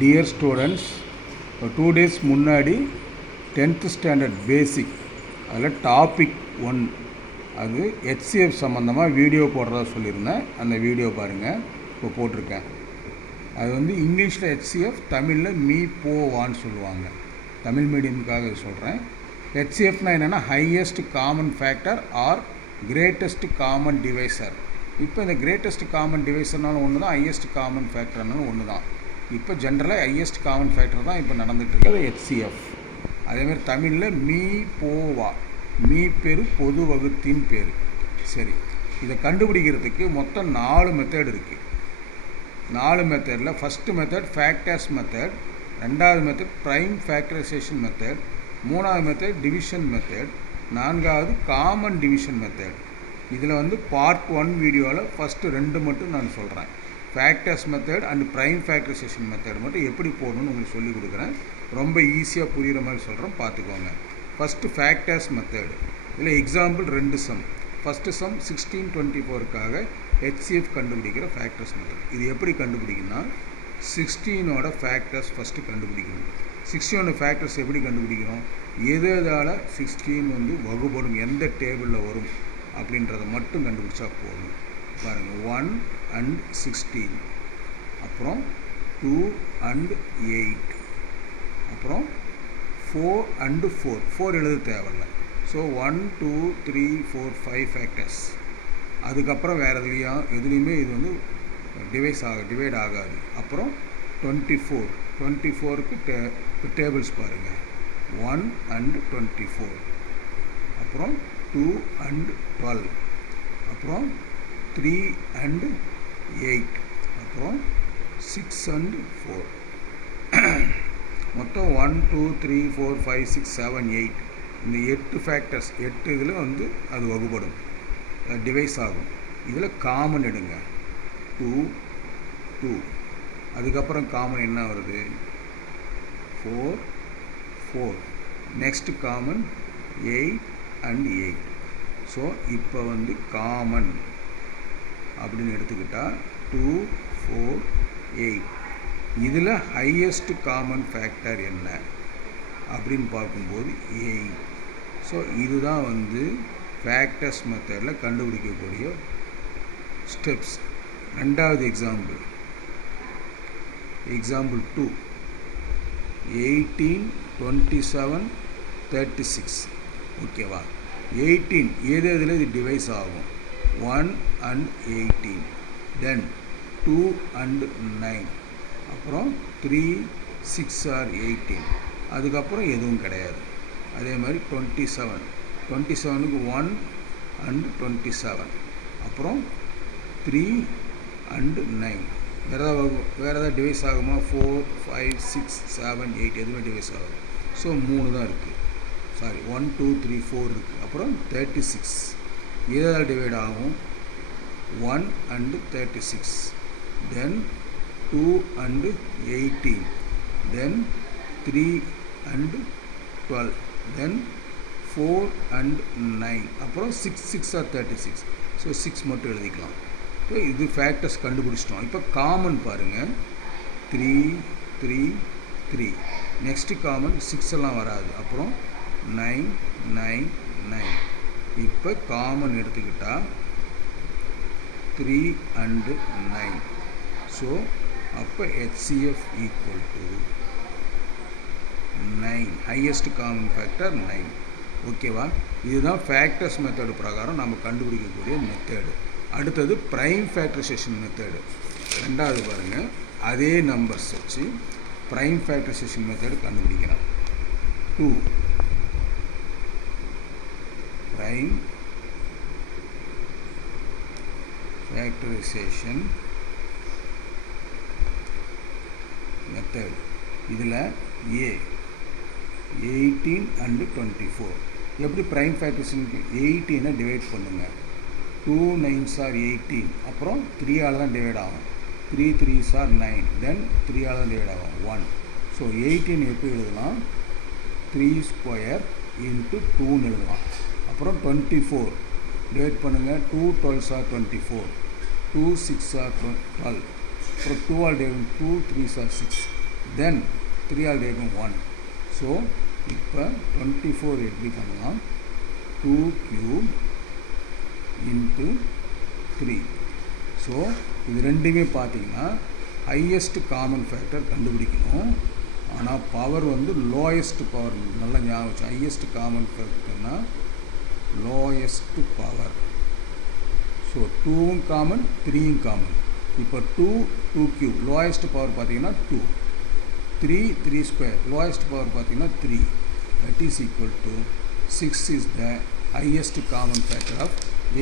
Dear students, 2 days முன்னாடி 10th standard பேசிக் அதில் topic 1 அது ஹெச்சிஎஃப் சம்மந்தமாக வீடியோ போடுறதா சொல்லியிருந்தேன். அந்த வீடியோ பாருங்கள், இப்போ போட்டிருக்கேன். அது வந்து இங்கிலீஷில் ஹெச்சிஎஃப், தமிழில் மீ போவான்னு சொல்லுவாங்க. தமிழ் மீடியமுக்காக சொல்கிறேன். ஹெச்சிஎஃப்னா என்னென்னா highest common factor or greatest common divisor. இப்போ இந்த கிரேட்டஸ்ட் காமன் டிவைசர்னாலும் ஒன்று தான், ஹையஸ்ட் காமன் ஃபேக்டர்னாலும் ஒன்று தான். இப்போ ஜென்ரலாக ஹையஸ்ட் காமன் ஃபேக்டர் தான் இப்போ நடந்துகிட்ருக்கிறது ஹெச்சிஎஃப். அதேமாதிரி தமிழில் மீ போவா, மீ பேர் பொது வகுத்தின் பேர். சரி, இதை கண்டுபிடிக்கிறதுக்கு மொத்தம் 4 மெத்தட் இருக்குது. 4 மெத்தடில் ஃபஸ்ட்டு மெத்தட் ஃபேக்டர்ஸ் மெத்தட், ரெண்டாவது மெத்தட் ப்ரைம் ஃபேக்டரைசேஷன் மெத்தட், மூணாவது மெத்தட் டிவிஷன் மெத்தட், நான்காவது காமன் டிவிஷன் மெத்தட். இதில் வந்து பார்ட் 1 வீடியோவில் ஃபஸ்ட்டு 2 மட்டும் நான் சொல்கிறேன். Factors method and prime factorisation method மட்டும் எப்படி போடணும்னு உங்களுக்கு சொல்லிக் கொடுக்குறேன். ரொம்ப ஈஸியாக புரிகிற மாதிரி சொல்கிறேன், பார்த்துக்கோங்க. First factors method. இதில் எக்ஸாம்பிள் 2 சம். ஃபஸ்ட்டு சம் 1624க்காக ஹெச்சிஎஃப் கண்டுபிடிக்கிற ஃபேக்டர்ஸ் மெத்தட். இது எப்படி கண்டுபிடிக்கணும்னா 16ஓட ஃபேக்டர்ஸ் ஃபஸ்ட்டு கண்டுபிடிக்கணும். 16ஓட ஃபேக்டர்ஸ் எப்படி கண்டுபிடிக்கிறோம்? எதால் 16 வந்து வகுப்படும், எந்த டேபிளில் வரும் அப்படின்றத மட்டும் கண்டுபிடிச்சா போதும். பாருங்கள், 1 and 16, அப்புறம் 2 and 8, அப்புறம் 4 and 4. 4 எழுத தேவையில்லை. So 1 2 3 4 5 factors. அதுக்கப்புறம் வேறு எதுலேயுமே இது வந்து டிவைட் ஆகாது. அப்புறம் 24. 24க்கு டேபிள்ஸ் பாருங்கள், 1 and 24, அப்புறம் 2 and 12, அப்புறம் 3 and 8, அப்புறம் 6 and 4. மொத்தம் 1 2 3 4 5 6 7 8. இந்த 8 ஃபேக்டர்ஸ், 8 இதில் வந்து அது வகுப்படும், டிவைஸ் ஆகும். இதில் காமன் எடுங்க, 2 2. அதுக்கப்புறம் காமன் என்ன வருது? 4 4. Next common 8 and 8. ஸோ இப்போ வந்து காமன் அப்படின்னு எடுத்துக்கிட்டால் 2 4 8. இதில் ஹையஸ்ட் காமன் ஃபேக்டர் என்ன அப்படின்னு பார்க்கும்போது 8. ஸோ இதுதான் வந்து ஃபேக்டர்ஸ் மெத்தடில் கண்டுபிடிக்கக்கூடிய ஸ்டெப்ஸ். ரெண்டாவது எக்ஸாம்பிள் 2. 18 27 36. ஓகேவா? 18 இதில் இது டிவைஸ் ஆகும், 1 and 18. தென் 2 and 9, அப்புறம் 3 6 or 18. அதுக்கப்புறம் எதுவும் கிடையாது. அதே மாதிரி 27க்கு 1 and 27, அப்புறம் 3 and 9. வேறு ஏதாவது டிவைஸ் ஆகுமா? 4 5 6 7 8 எதுவுமே டிவைஸ் ஆகும். ஸோ 3 தான் இருக்குது. 1 2 3 4 இருக்குது. அப்புறம் 36 எதாவது டிவைட் ஆகும்? 1 and 36, then 2 and 18, then 3 and 12, then 4 and 9, அப்புறம் 6 6 or 36. ஸோ 6 மட்டும் எழுதிக்கலாம். இப்போ இது ஃபேக்டர்ஸ் கண்டுபிடிச்சிட்டோம். இப்போ காமன் பாருங்கள், 3 3 3. நெக்ஸ்ட்டு காமன் 6 எல்லாம் வராது. அப்புறம் 9 9 9. இப்போ காமன் எடுத்துக்கிட்டால் 3 and 9. ஸோ அப்போ HCF equal to 9. Highest common factor 9. ஓகேவா? இதுதான் ஃபேக்டர்ஸ் மெத்தடு பிரகாரம் நம்ம கண்டுபிடிக்கக்கூடிய மெத்தடு. அடுத்தது ப்ரைம் ஃபேக்டரைசேஷன் மெத்தடு. ரெண்டாவது பாருங்கள், அதே நம்பர்ஸ் வச்சு ப்ரைம் ஃபேக்டரைசேஷன் மெத்தடு கண்டுபிடிக்கலாம். 2 ப்ரைம் ஃபேக்டரைசேஷன் மெத்தட். இதில் A 18 and 24. எப்படி ப்ரைம் ஃபேக்டரைசேஷனுக்கு 18 டிவைட் பண்ணுங்கள். 2 9s are 18, அப்புறம் 3ஆல் தான் டிவைட் ஆகும். 3 3s are 9, தென் 3ஆல் தான் டிவைட் ஆகும் 1. ஸோ 18 எப்படி எழுதலாம்? 3 ஸ்கொயர் இன்ட்டு 2ன்னு எழுதலாம். அப்புறம் 24 டிவைட் பண்ணுங்கள். 2 12s are 24, 2 6 are 12, அப்புறம் 2ஆல் டிவைட் 2 3s are 6. தென் 3 ஆல் டிவைட் 1. ஸோ இப்போ 24 எப்படி பண்ணலாம், 2 cube into 3. ஸோ இது ரெண்டுமே பார்த்தீங்கன்னா ஹையஸ்ட் காமன் ஃபேக்டர் கண்டுபிடிக்கணும். ஆனால் பவர் வந்து லோயஸ்ட் பவர், நல்லா ஞாபகம் வச்சு, ஹையஸ்ட் காமன் ஃபேக்டர்னால் லோயஸ்ட் பவர். ஸோ 2வும் காமன் 3யும் காமன். இப்போ 2 cube லோயஸ்ட் பவர் பார்த்தீங்கன்னா 2, 3 ஸ்கொயர் லோயஸ்ட் பவர் பார்த்தீங்கன்னா 3. That is equal to 6 is the highest common factor of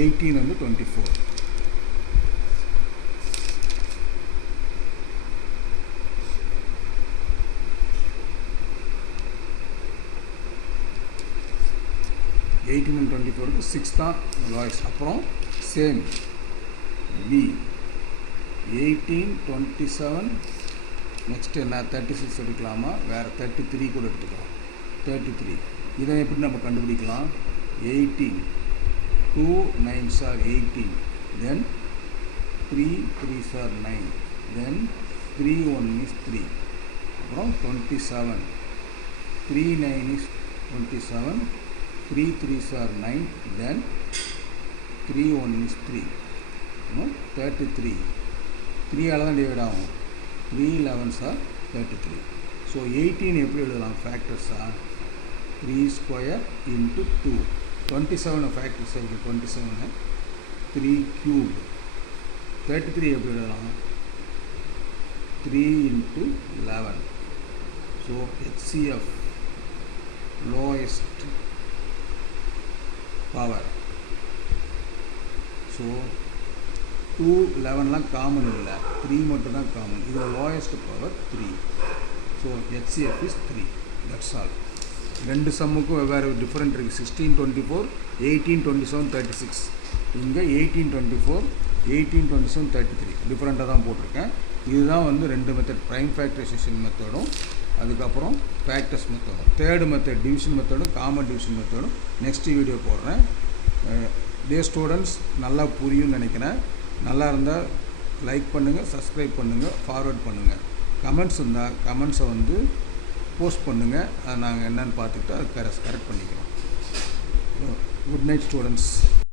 18 and 24. Eighteen and 24க்கு 6 தான் லாயஸ்ட். அப்புறம் சேம் பி 18, 27, நெக்ஸ்ட் என்ன 36 எடுக்கலாமா, வேறு 33 கூட எடுத்துக்கலாம். 33 இதை எப்படி நம்ம கண்டுபிடிக்கலாம், 18, 2 9s are 18, then 3 3s are 9, then 3 1 is 3, அப்புறம் 27, 3 9 is 27, 3 3s are 9, then 3 1 is 3, 33. 3 all தான் டிவைட் ஆகும், 3 11s are 33. ஸோ 18 எப்படி எழுதலாம் ஃபேக்டர்ஸாக, 3 ஸ்கொயர் இன்ட்டு 2, 27 ஃபேக்டர்ஸ் இருக்குது, 27 3 cube. 33 எப்படி எழுதலாம், 3 into 11. So HCF lowest power. So 2 11லாம் காமன் இல்லை, 3 மட்டும் தான் காமன். இதில் lowest power 3. So HCF is 3. That's all. ரெண்டு சம்முக்கும் வெவ்வேறு டிஃப்ரெண்ட் இருக்குது. 16 24, 18 27 36. இங்கே 18 24, 18 27 33 டிஃப்ரெண்ட்டாக தான் போட்டிருக்கேன். இதுதான் வந்து ரெண்டு மெத்தட், ப்ரைம் ஃபேக்டரைசேஷன் மெத்தடும் அதுக்கப்புறம் ஃபேக்டர்ஸ் மெத்தடும். தேர்டு மெத்தட் டிவிஷன் மெத்தடும் காமன் டிவிஷன் மெத்தடும் நெக்ஸ்ட் வீடியோ போடுறேன். டே ஸ்டூடெண்ட்ஸ் நல்லா புரியும்னு நினைக்கிறேன். நல்லா இருந்தால் லைக் பண்ணுங்கள், சப்ஸ்கிரைப் பண்ணுங்கள், ஃபார்வர்ட் பண்ணுங்கள். கமெண்ட்ஸ் இருந்தால் கமெண்ட்ஸை வந்து போஸ்ட் பண்ணுங்கள், அதை நாங்கள் என்னென்னு பார்த்துக்கிட்டு அதை கரெக்ட் பண்ணிக்கிறோம். Good night students.